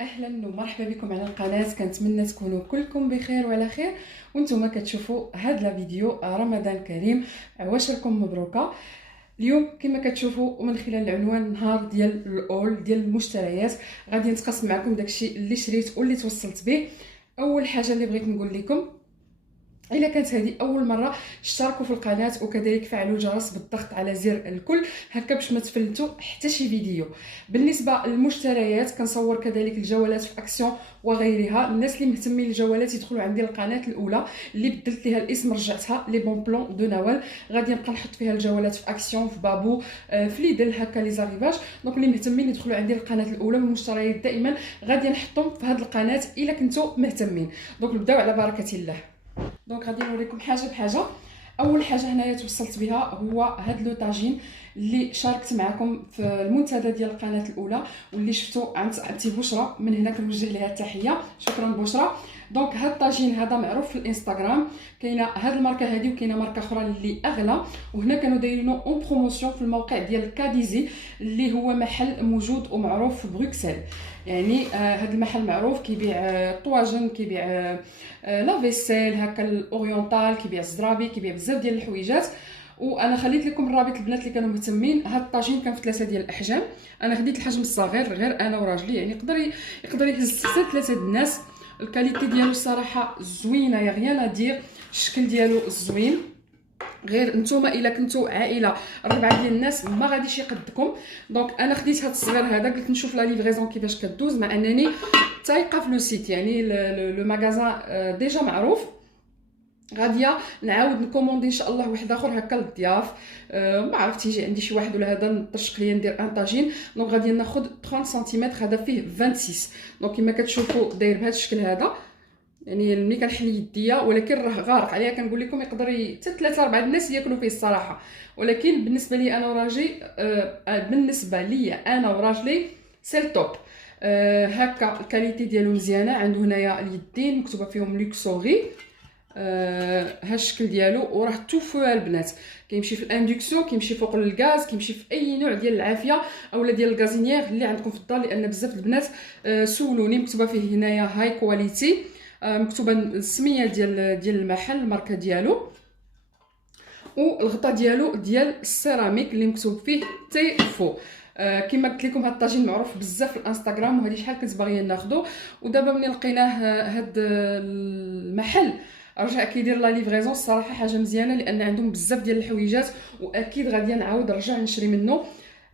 اهلا ومرحبا بكم على القناه. كنتمنى تكونوا كلكم بخير وعلى خير وانتم كتشوفوا هذا الفيديو. رمضان كريم، عواشركم مبروكه. اليوم كما كتشوفوا من خلال العنوان نهار ديال الاول ديال المشتريات، غادي نتقاسم معكم داكشي اللي شريت واللي توصلت به. اول حاجه اللي بغيت نقول لكم، الا كانت هذه اول مره اشتركوا في القناه وكذلك فعلوا الجرس بالضغط على زر الكل هكا باش ما تفلتوا حتى شي فيديو. بالنسبه للمشتريات كنصور كذلك الجولات في اكسيون وغيرها. الناس اللي مهتمين بالجولات يدخلوا عندي القناه الاولى اللي بدلت ليها الاسم، رجعتها لي بون بلون دو نوال. غادي نبقى نحط فيها الجولات في اكسيون، في بابو، في ليدل، هكا لي زاريفاج. دونك اللي مهتمين يدخلوا عندي القناه الاولى، والمشتريات دائما غادي نحطهم في هذه القناه الا كنتو مهتمين. دونك نبداو على بركه الله. دونك غادي نوريكم حاجه بحاجه. اول حاجه هنايا توصلت بها هو هاد لو طاجين اللي شاركت معكم في المنتدى ديال القناه الاولى واللي شفتو عند عمتي بشرى. من هنا كنوجه ليها التحيه، شكرا بشرى. دونك هاد الطاجين هذا معروف في الانستغرام، كاينه هاد الماركه هذه وكاينه ماركه اخرى اللي اغلى، وهنا كانوا دايرينو اون بروموسيون في الموقع ديال كاديزي اللي هو محل موجود ومعروف في بروكسل. يعني هذا المحل معروف، كيبيع طواجن، كيبيع لا فيسيل هكا الاورينتال، كيبيع الزرابي، كيبيع بزاف ديال الحويجات. وانا خليت لكم الرابط البنات اللي كانوا مهتمين. هاد الطاجين كان في 3 ديال الاحجام، انا خديت الحجم الصغير غير انا وراجلي، يعني يقدر يهز حتى 3 الناس. الكاليتي ديالو الصراحه زوينه يا غيان دير، الشكل ديالو زوين. غير نتوما الا كنتو عائله 4 ديال الناس ما غاديش يقدكم. دونك انا خديت هاد الصغير هذا، قلت نشوف لا ليفريزون كيفاش كدوز، مع انني تايقه في لو سيت، يعني لو ماغازان ديجا معروف. غاديه نعاود نكوموندي ان شاء الله واحد اخر هكا للضياف. ما عرفت يجي عندي شي واحد ولا هذا نطرشق ليا ندير ان طاجين. دونك غادي ناخذ 30 سنتيمتر، هذا فيه 26. دونك كما كتشوفوا داير بهذا الشكل هذا، يعني ملي كنحل يديا، ولكن راه غارق عليا. كنقول لكم يقدر حتى 3 4 الناس ياكلوا فيه الصراحه، ولكن بالنسبه لي انا وراجلي بالنسبه لي انا وراجلي سي التوب. هكا الكاليتي ديالو مزيانه. عنده هنايا اليدين مكتوبه فيهم لوكسوري، ها الشكل ديالو. وراه تو فو البنات، كيمشي في الاندكسيون، كيمشي فوق الغاز، كيمشي في اي نوع ديال العافيه اولا ديال الغازينيير اللي عندكم في الدار، لان بزاف البنات سولوني. مكتوبه فيه هنايا هاي كواليتي، مكتوبه السميه ديال المحل، الماركه ديالو، والغطاء ديالو ديال السيراميك اللي مكتوب فيه تي فو. كما قلت لكم هاد الطاجين معروف بزاف في الانستغرام، وهذه شحال كنت باغيه ناخذه. ودابا ملي لقيناه هاد المحل رجع كيدير لا ليفريزون، الصراحه حاجه مزيانه لان عندهم بزاف ديال الحويجات، واكيد غادي نعاود نرجع نشري منه.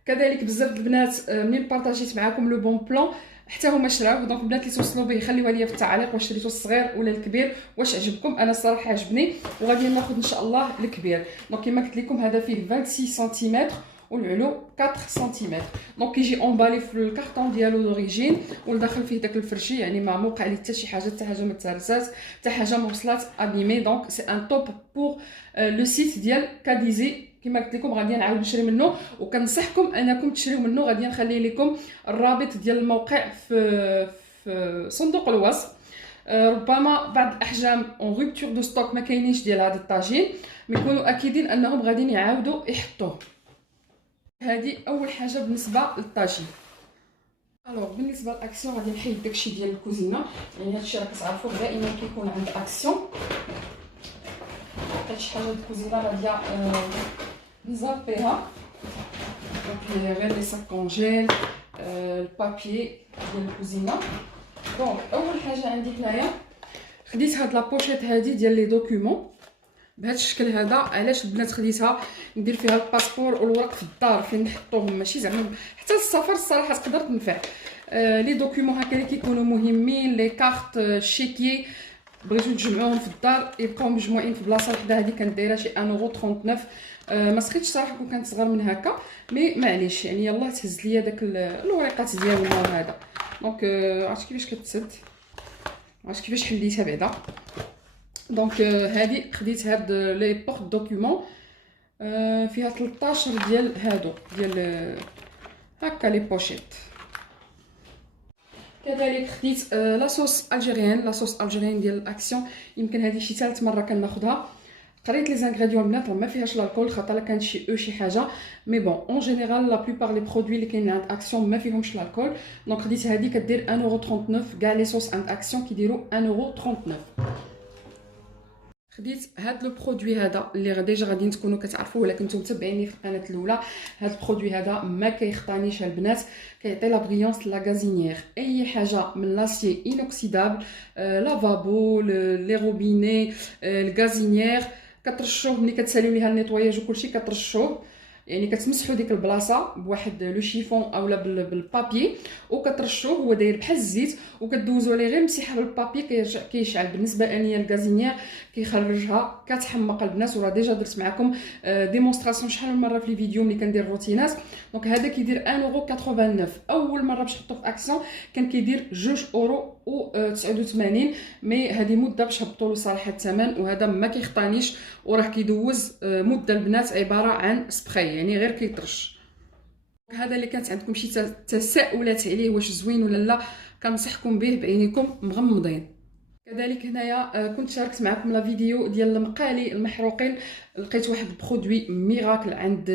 كذلك بزاف البنات منين بارطاجيت معكم لو بون بلان حتى هما شراوه. دونك البنات اللي توصلوا به خليوها ليا في التعاليق واش شريتو الصغير ولا الكبير، واش عجبكم. انا الصراحه عجبني وغادي ناخذ ان شاء الله الكبير. دونك كما قلت لكم هذا فيه 26 سنتيمتر والعلو 4 سنتيمتر. دونك كيجي اونبالي في الكارطون ديالو دوريجين، والداخل فيه داك الفرشي، يعني ما موقع ليه حتى شي حاجه، حتى حاجه ما تهرسات، حتى حاجه ما وصلات ابيمي. دونك سي ان توب بور لو سيت ديال كاديزي. كما قلت لكم غادي نعاود نشري منه، وكنصحكم انكم تشريو منه. غادي نخلي لكم الرابط ديال الموقع في صندوق الوصف. ربما بعض الاحجام اون روبتور دو ستوك ما كاينينش ديال هذا الطاجين، يكونوا اكيدين انهم غادي يعاودوا يحطوه. هذه اول حاجه بالنسبه للطاجين. الوغ بالنسبه للاكسيون غادي نحيد داكشي ديال الكوزينه، يعني هادشي راه كتعرفوه دائما كيكون عند اكسيون. شي حاجه الكوزينه غادي نزابيها. دونك غير لي ساك كونجيل، البابي ديال الكوزينه. دونك اول حاجه عندي هنايا خديت هاد لابوشيط هادي ديال لي دوكيومون بهذا الشكل هذا. علاش البنات خديتها؟ ندير فيها الباسبور والورق في الدار فين نحطوهم، ماشي زعما حتى السفر الصراحه تقدر تنفع. لي دوكيومون هكا اللي كيكونوا مهمين، لي كارت، الشيكي، بغيتو تجمعوهم في الدار يبقاو مجموعين في بلاصه وحده. هذه كانت دايره شي 1.39 €. ما سخيتش صراحه كون كانت صغر من هكا، مي معليش يعني يلاه تهز ليا داك الوريقات ديالنا وهذا. دونك عرفتي كيفاش كتسد، عرفتي كيفاش حليتها بعدا. دونك هذه خديت هاد لي بورت دوكيومون، فيها 13 ديال هادو ديال هكا لي بوشيت. كذلك خديت لاصوص الجيريان ديال الاكسيون. يمكن هذه شي ثالث مره كناخذها. قريت لي زانغريديون البنات راه ما فيهاش الكول، خاطر لا كانت شي حاجه، مي بون اون جينيرال لا بلوبار لي برودوي اللي كاينين عند اكسيون ما فيهمش الكول. دونك خديت هذه كدير 1.39€، كاع لي صوص عند اكسيون كيديروا 1.39€. خديت هاد لو برودوي هذا اللي ديجا غادي تكونوا كتعرفوه ولا كنتو متابعيني في القناه الاولى. هاد البرودوي هذا ما كيخطانيش البنات، كيعطي لا بريونس لا غازينيير. اي حاجه من لاسي انوكسيدابل، لافابو، لي روبيني، الغازينيير، كترشوه ملي كتساليو ليها النيطواياج وكلشي كترشوه، يعني كتمسحوا ديك البلاصه بواحد لو شيفون اولا بالبابي وكترشوه. هو داير بحال الزيت وكدوزو عليه غير مسيحه بالبابي كيرجع كيشعل. بالنسبه انايا الغازينيير كيخرجها كتحمق البنات، وراه ديجا درت معكم ديمونستراسيون شحال من مره في الفيديو ملي كندير الروتينات. دونك هذا كيدير 1.89€. اول مره باش نحطو في اكسيون كان كيدير 2.89€، مي هذه مده باش هبطوا له صراحه الثمن، وهذا ما كيخطانيش وراه كيدوز مده البنات. عباره عن سبراي يعني غير كيطرش. هذا اللي كانت عندكم شي تساؤلات عليه واش زوين ولا لا، كنصحكم به بعينيكم مغمضين. كذلك هنايا كنت شاركت معكم لا فيديو ديال المقالي المحروقين. لقيت واحد البرودوي ميراكل عند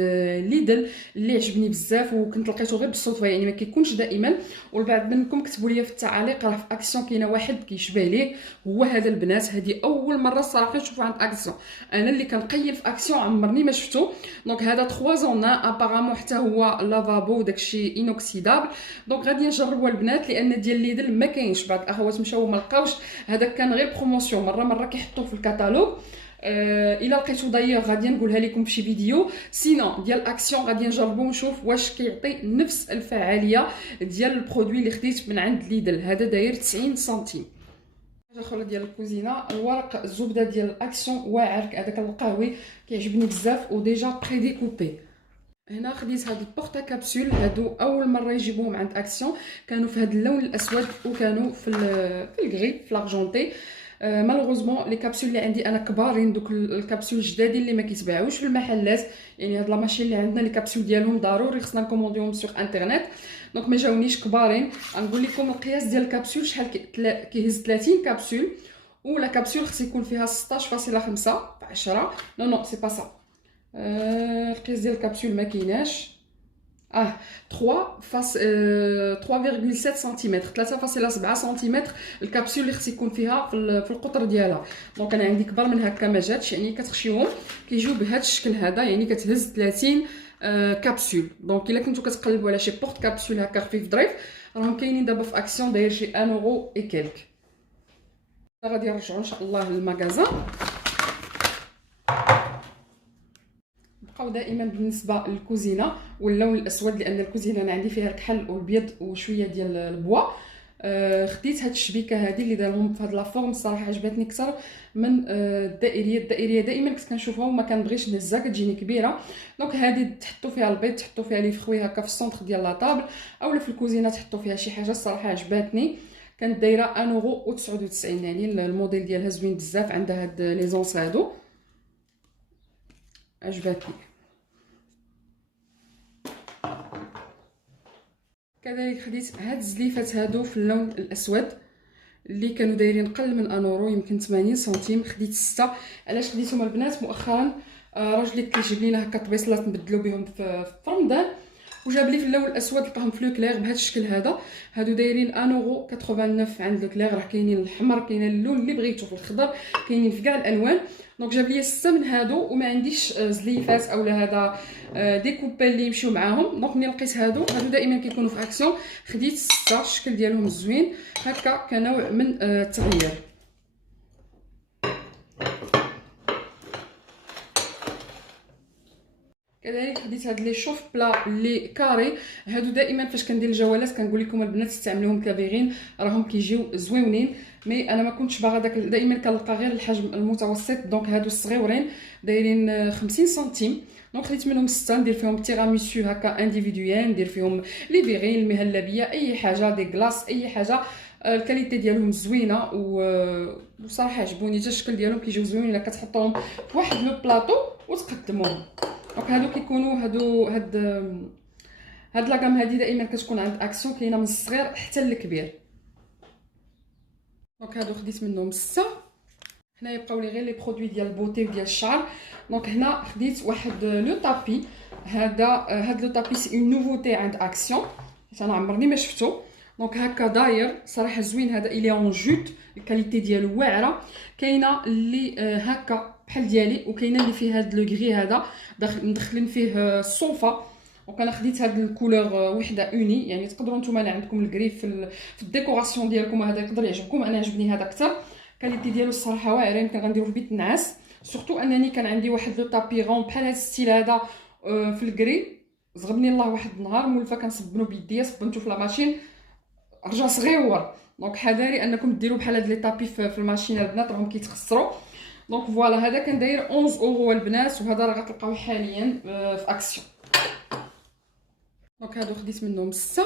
ليدل اللي عجبني بزاف، وكنت لقيته غير بالصدفه يعني ما كيكونش دائما. والبعض منكم كتبوا لي في التعاليق راه في اكسيون كاينه واحد كيشبه ليه، هو هذا البنات. هذه اول مره الصراحه نشوفه عند اكسيون، انا اللي كنقيم في اكسيون عمرني ما شفتو. دونك هذا 3 زون ابارامون حتى هو لافابو داكشي انوكسيدابل. دونك غادي نجربوا البنات لان ديال ليدل ما كاينش. بعض الاخوات مشاو ما لقاوش، هذا كان غير بروموسيون، مره كيحطوه في الكتالوج. الا لقيتو دايوغ غادي نقولها لكم في شي فيديو. سينون ديال اكسيون غادي نجربو ونشوف واش كيعطي نفس الفعاليه ديال البرودوي اللي خديت من عند ليدل. هذا داير 90 سنتيم. حاجه اخرى ديال الكوزينه، الورق الزبده ديال الاكسيون واعر هذاك القهوي كيعجبني بزاف وديجا بري ديكوبي. هنا خديت هاد البورتا كابسول، هادو اول مره يجيبوهم عند اكسيون، كانوا في هاد اللون الاسود وكانوا في الغري في لارجونتي. مالوغوزمون لي كابسول اللي عندي انا كبارين، دوك الكابسول الجدادين اللي ما كيتباعوش في المحلات، يعني هاد لا ماشين اللي عندنا لي كابسول ديالهم ضروري خصنا نكومونديهم سوغ انترنت. دونك ما جاونيش كبارين. غنقول لكم القياس ديال الكابسول شحال كيهز 30 كابسول، ولا كابسول خص يكون فيها 16.5 في 10. نو سي با سا. القياس ديال الكابسول ما كايناش. 3.7 سنتيمتر، 3.7 سنتيمتر الكابسول اللي خص يكون فيها في القطر ديالها. دونك انا عندي كبر من هكا ما جاتش، يعني كتخشيهم كيجيو بهذا الشكل هذا، يعني كتهز 30 كابسول. دونك الا كنتو كتقلبوا على شي بورت كابسول هكا خفيف ظريف، راهم كاينين دابا في اكسيون داير شي 1 اورو اي كيلك. غادي نرجعوا ان شاء الله للمغازان. بقاو دائما بالنسبه للكوزينه واللون الاسود، لان الكوزينه انا عندي فيها الكحل والبيض وشويه ديال البوا. خديت هاد الشبيكه هذه اللي دارهم في هاد لا فورم، الصراحه عجبتني اكثر من الدائريه دائما كنت كنشوفها وما كنبغيش نهزها كتجيني كبيره. دونك هذه تحطوا فيها البيض، تحطوا فيها لي فخوي هكا في السونتر ديال لا طابل، اولا في الكوزينه تحطوا فيها شي حاجه. الصراحه عجبتني، كانت دايره 1.99€، يعني الموديل ديالها زوين بزاف، عندها هاد لي زونس هادو عجبتني. كذلك خديت هاد الزليفات هادو في اللون الاسود اللي كانوا دايرين قل من 1 اورو، يمكن 80 سنتيم. خديت 6. علاش خديتهم البنات؟ مؤخرا راجلي كيجيب لينا هكا طبيصلات نبدلو بهم في رمضان، وجاب لي في اللون الاسود، لقاهم في لوكلير بهذا الشكل هذا. هادو دايرين 1.89€ عند لوكلير. راه كاينين الحمر، كاين اللون اللي بغيتو، في الخضر، كاينين في كاع الالوان. دونك جاب لي 6 من هادو، وما عنديش زليفات اولا هذا ديكوبي اللي يمشيو معاهم. دونك ملي لقيت هادو دائما كيكونوا في اكسيون، خديت 6. الشكل ديالهم زوين هكا كنوع من التغيير. كذلك خديت هاد لي شوف بلا لي كاري. هادو دائما فاش كندير الجوالات كنقول لكم البنات استعملوهم كبيغين، راهم كيجيو زويونين. مي انا ما كنتش باغا داك، دائما كنلقى غير الحجم المتوسط. دونك هادو الصغيورين دايرين 50 سنتيم. دونك خديت منهم 6، ندير فيهم تيراميسو هكا انديفيدويال، ندير فيهم لي بيغين المهلبيه، اي حاجه، دي كلاص، اي حاجه. الكاليتي ديالهم زوينه وصراحه عجبوني، حتى الشكل ديالهم كيجيو زوينين الا كتحطوهم في واحد لو بلاطو وتقدموهم. دونك هادو كيكونوا هاد لاكام هادي دائما كتكون عند اكسيون، كاينه من الصغير حتى للكبير. دونك هادو خديت منهم 6. هنا يبقاو لي غير لي برودوي ديال البوتي وديال الشعر. دونك هنا خديت واحد لو طابي. هاد لو طابي سي اون نوفوتي عند اكسيون، حيت انا عمرني ما شفتو. دونك هكا داير صراحه زوين. هذا الي اون جوت، الكاليتي ديالو واعره. كاينه اللي هكا بحال ديالي، وكاينه اللي فيه هاد لو غري هذا مدخلين فيه الصوفه. دونك انا خديت هاد الكولور وحده اوني، يعني تقدروا نتوما اللي عندكم الكري في الديكوراسيون ديالكم هذا يقدر يعجبكم. انا عجبني هذا اكثر، الكاليتي ديالو الصراحه واعره. يمكن غنديرو في بيت النعاس، سورتو انني كان عندي واحد لو طابي غون بحال هاد الستيل هذا في الكري. زغبني الله واحد النهار مولفه كنصبنو بيديا، صبنتو في لاماشين رجع صغيور. دونك حذاري انكم ديروا بحال هاد لي طابي في الماشين البنات، راهم كيتخسروا. دونك فوالا هذا كان داير 11 اورو البنات، وهذا راه غتلقاوه حاليا في اكسيون. دونك هادو خديت منهم 6.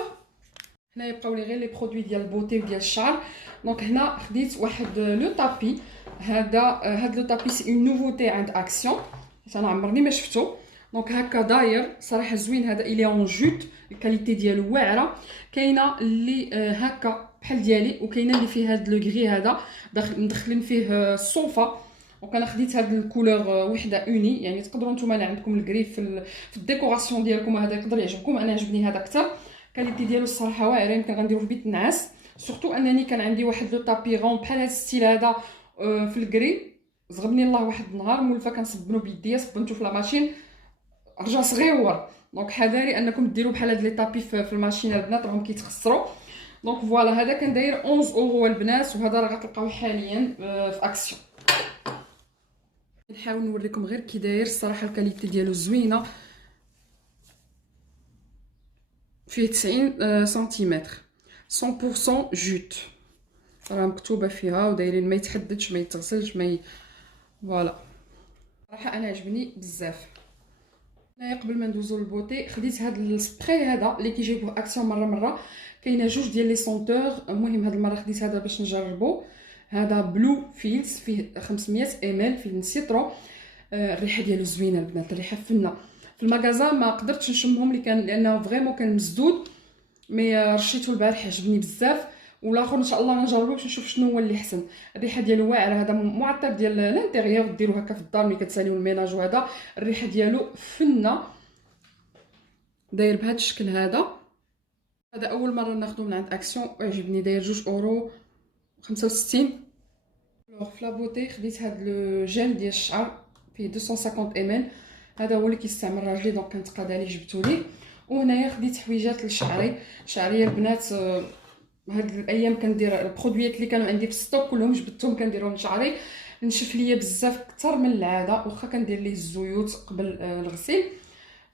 هنا يبقاو لي غير لي برودوي ديال البوتي وديال الشعر. دونك هنا خديت واحد لو طابي. هاد لو طابي سي اون نوفوتي عند اكسيون، حيت انا عمرني ما شفتو. دونك هكا داير صراحه زوين. هذا الي اون جوت، الكاليتي ديالو واعره. كاينه اللي هكا بحال ديالي، وكاينه اللي فيه هاد لو غري هذا مدخلين فيه الصوفه. دونك انا خديت هاد الكولور وحده اوني، يعني تقدروا نتوما اللي عندكم الكري في الديكوراسيون ديالكم هذا يقدر يعجبكم. انا عجبني هذا اكثر، الكاليتي ديالو الصراحه واعره. يمكن غنديرو في بيت النعاس، سورتو انني كان عندي واحد لو طابي غون بحال هاد الستيل هذا في الكري. زغبني الله واحد النهار مولفه كنصبنو بيديا، صبنتو في لاماشين رجع صغيور. دونك حذاري انكم ديروا بحال هاد لي طابي في الماشين البنات، راهم كيتخسروا. دونك فوالا هذا كان داير 11 اورو البنات، وهذا راه غتلقاوه حاليا في اكسيون. نحاول نوريكم غير كي داير. الصراحه الكاليتي ديالو زوينه، فيه 90 سنتيمتر 100% جوت، راه مكتوبه فيها ودايرين ما يتحددش ما يتغسلش فوالا. صراحه انا عجبني بزاف. هنايا قبل ما ندوزو للبوتي خديت هاد السبراي هذا اللي كيجيبوه اكسيون مره. كاينه جوج ديال لي سونتور. المهم هاد المره خديت هذا باش نجربو. هذا بلو فيلز فيه 500 ml فيه السيترون. الريحه ديالو زوينه البنات، الريحه فنه. في المغازا ما قدرتش نشمهم لانه فريمون كان مسدود، مي رشيته البارح عجبني بزاف. والاخر ان شاء الله نجربو باش نشوف شنو هو اللي احسن. الريحه ديالو واعره. هذا معطر ديال الانتيريور، ديرو هكا في الدار ملي كتساليو الميناج، وهذا الريحه ديالو فنه. داير بهذا الشكل هذا اول مره ناخذه من عند اكسيون وعجبني. داير 2 اورو 65. في لابوتي خديت هذا لو جيل ديال الشعر فيه 250 ml. هذا هو اللي كيستعمل راجلي، دونك كنتقاد عليه جبتو ليه. وهنايا خديت حويجات لشعري. شعري البنات هاد الايام كندير البرودويات اللي كانوا عندي في الستوك كلهم جبدتهم كنديرهم لشعري. نشف ليا بزاف اكثر من العاده، واخا كندير ليه الزيوت قبل الغسيل.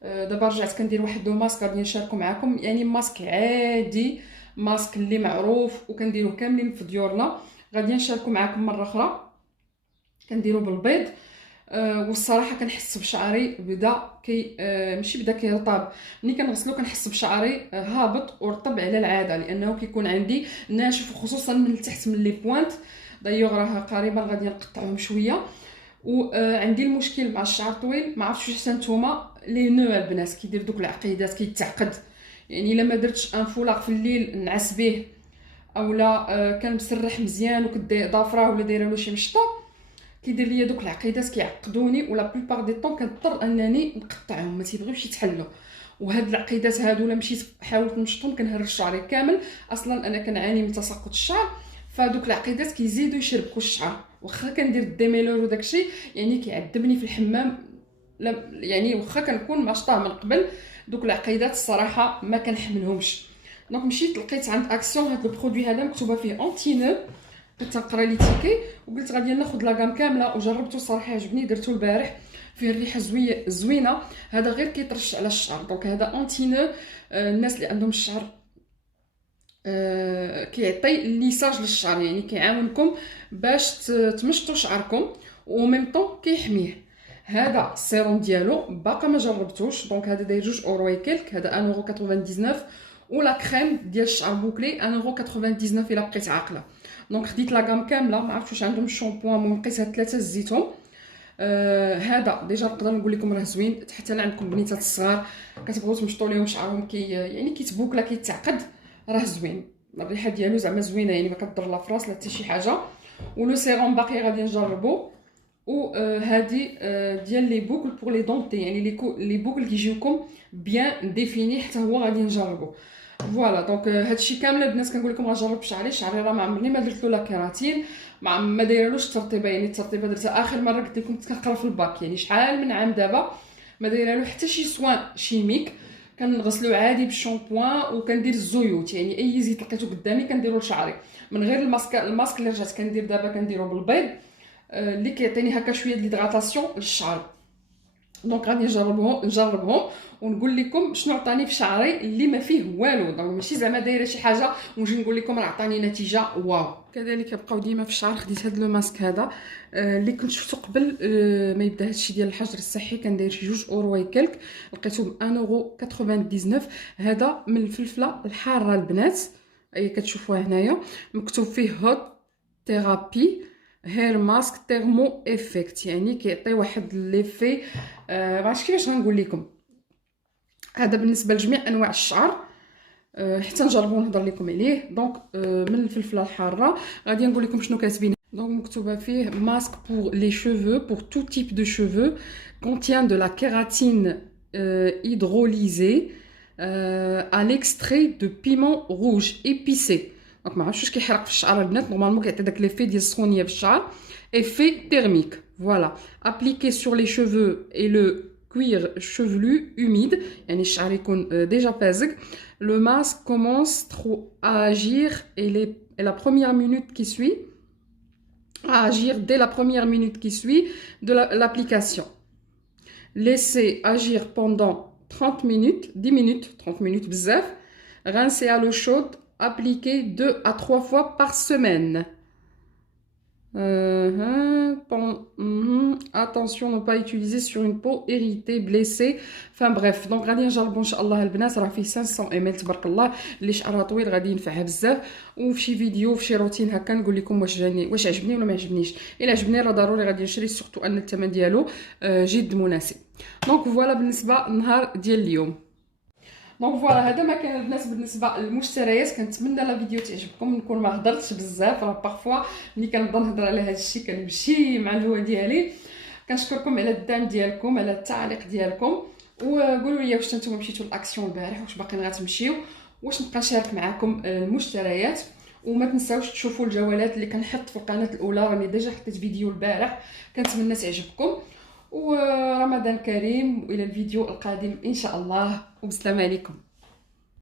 دابا رجعت كندير واحد لو ماسك غادي نشاركو معكم، يعني ماسك عادي، ماسك اللي معروف وكنديروه كاملين في ديورنا. غادي نشاركو معكم مره اخرى. كنديرو بالبيض. والصراحه كنحس بشعري بدا ماشي بدا كيرطب. ملي كنغسلو كنحس بشعري هابط ورطب على العاده، لانه كيكون عندي ناشف، وخصوصا من التحت من لي بوينت. دايوغ راه قريبا غادي نقطعهم شويه. وعندي المشكل مع الشعر طويل، ما عرفتش واش نتوما لي نو البنات كيدير دوك العقيدات كيتعقد. يعني الا ما درتش ان فولاق في الليل نعس به، اولا كان مسرح مزيان وكدي ضافره ولا دايره له شي مشطه، كيدير ليا دوك العقيدات كيعقدوني، ولا بلوبار دي طون كنضطر انني نقطعهم، ما تيبغيوش يتحلوا. وهاد العقيدات هادو الا مشيت حاولت نمشطهم كنهرش شعري كامل. اصلا انا كنعاني من تساقط الشعر، فدوك العقيدات كيزيدوا يشربكوا الشعر. واخا كندير الديميلور وداكشي يعني كيعذبني في الحمام، يعني واخا كنكون ماشطاه من قبل، دوك العقيدات الصراحه ما كنحملهمش. دونك مشيت لقيت عند اكسيون هاد البرودوي هذا مكتوبه فيه انتي نو. كنت نقرا لي تيكي وقلت غادي ناخذ لاكام كامله، وجربته الصراحه عجبني. درته البارح، فيه الريحه زوينه. هذا غير كيطرش على الشعر. دونك هذا انتي نو. الناس اللي عندهم الشعر كيعطي الليساج للشعر، يعني كيعاونكم باش تمشطوا شعركم، وميم طون كيحميه. هذا السيروم ديالو باقا ما جربتوش. دونك هذا داير 2 اورو وكلك، هذا 1.99 €. ولا كريم ديال الشعر بوكلي 1.99 € الا بقيت عاقله. دونك خديت لاكام كامله، ما عرفتش واش عندهم الشامبوان، المهم لقيت هاد 3 زيتهم. هذا ديجا نقدر نقول لكم راه زوين، حتى انا عندكم بنيتات الصغار كتبغيو تمشطوا ليهم شعرهم يعني كيتبوكلا كيتعقد، راه زوين. الريحه ديالو زعما زوينه، يعني ما كضر لا فراس لا حتى شي حاجه. ولو سيروم باقي غادي نجربو. وهذه ديال لي بوكل بور لي دونتي، يعني لي بوكل كيجيوكم بيان ديفيني حتى هو غادي نجربو. فوالا دونك هادشي كامل البنات كنقول لكم غنجرب شعري راه ما عمرني ما درت له لا كيراتين، ما دايرالوش الترطيبه، يعني الترطيبه درتها اخر مره قلت لكم كنت كنقرا في الباك، يعني شحال من عام دابا ما دايرالو حتى شي سوان شيميك. كنغسلو عادي بالشامبوان وكندير الزيوت، يعني اي زيت لقيتو قدامي كنديرو لشعري من غير الماسك اللي رجعت كندير دابا كنديرو بالبيض اللي كيعطيني هكا شويه ديال ليدغاتاسيون للشعر. دونك غادي نجربهم ونقول لكم شنو عطاني في شعري اللي ما فيه والو. دونك ماشي زعما دايره شي حاجه ونجي نقول لكم راه عطاني نتيجه واو. كذلك يبقاو ديما في الشعر. خديت هذا لو ماسك هذا اللي كنت شفتو قبل ما يبدا هادشي ديال الحجر الصحي، كندير شي 2 اورو وكلك، لقيتو ب 1.99€. هذا من الفلفله الحاره البنات، هي كتشوفوها هنايا مكتوب فيه هوت ثيرابي هير ماسك تيرمو افكت، يعني كيعطي واحد ليفي معرفتش كيفاش غنقول لكم. هذا بالنسبه لجميع انواع الشعر، حتى نجربو نهضر لكم عليه. دونك من الفلفله الحاره غادي نقول لكم شنو كاتبين. دونك مكتوبه فيه ماسك بور لي شوفو بور تو تيب دو شوفو contient de la kératine hydrolysée à l'extrait de piment rouge épicé. دونك ما عرفتش واش كيحرق في الشعر البنات، نورمالمون كيعطي داك ليفي ديال السخونيه في الشعر. effet thermique, voilà, appliqué sur les cheveux et le cuir chevelu humide, يعني الشعر يكون déjà فازق. Le masque commence trop à agir et la première minute qui suit à agir dès la première minute qui suit de l'application. Laissez agir pendant 30 minutes, 10 minutes, 30 minutes bzaf. Rincez à l'eau chaude, appliquez 2 à 3 fois par semaine. Attention ne pas utiliser sur une peau irritée, blessée. Enfin bref, donc غادي نجربوا ان شاء الله البنات. راه فيه 500 ml تبارك الله، اللي شعرها طويل غادي ينفعها بزاف. وفي شي فيديو في شي روتين هكا نقول لكم واش جاني، واش عجبني ولا ما عجبنيش. الا عجبني راه ضروري غادي نشري، سورتو ان الثمن ديالو جد مناسب. دونك فوالا بالنسبه للنهار ديال اليوم. دونك فوالا هذا ما كان البنات بالنسبه للمشتريات. كنتمنى لا فيديو تعجبكم، نكون ما هضرتش بزاف، راه بارفوا ملي كنبدا نهضر على هذا الشيء كنمشي مع الهوا ديالي. كنشكركم على الدعم ديالكم، على التعليق ديالكم، وقولوا لي واش نتوما مشيتوا للاكسيون البارح، واش باقيين غتمشيو، واش نبقى نشارك معكم المشتريات. وما تنساوش تشوفوا الجولات اللي كنحط في القناه الاولى، راني ديجا حطيت فيديو البارح، كنتمنى تعجبكم. ورمضان كريم، والى الفيديو القادم ان شاء الله، وبسلام عليكم.